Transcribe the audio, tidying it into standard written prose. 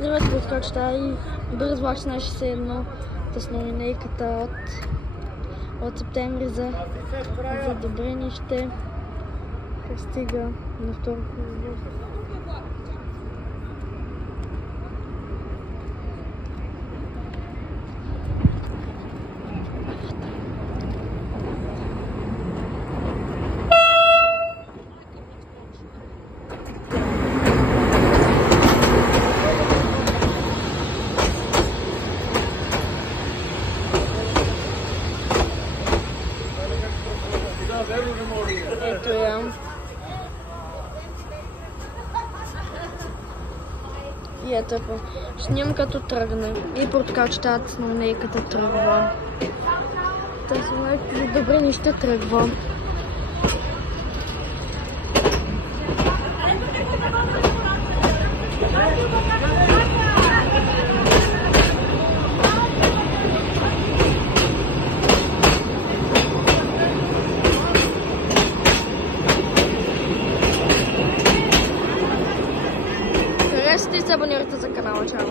Здравейте, подкачта и бърз влак на 61 тъсно линейката от септември за Добринище. Пристига на второ производство. Ето я. И ето е снимката тръгне. И подкачтата с линейката тръгва. Тъсно за Добринище тръгва. Харесайте и се абонирайте за канала. Чао!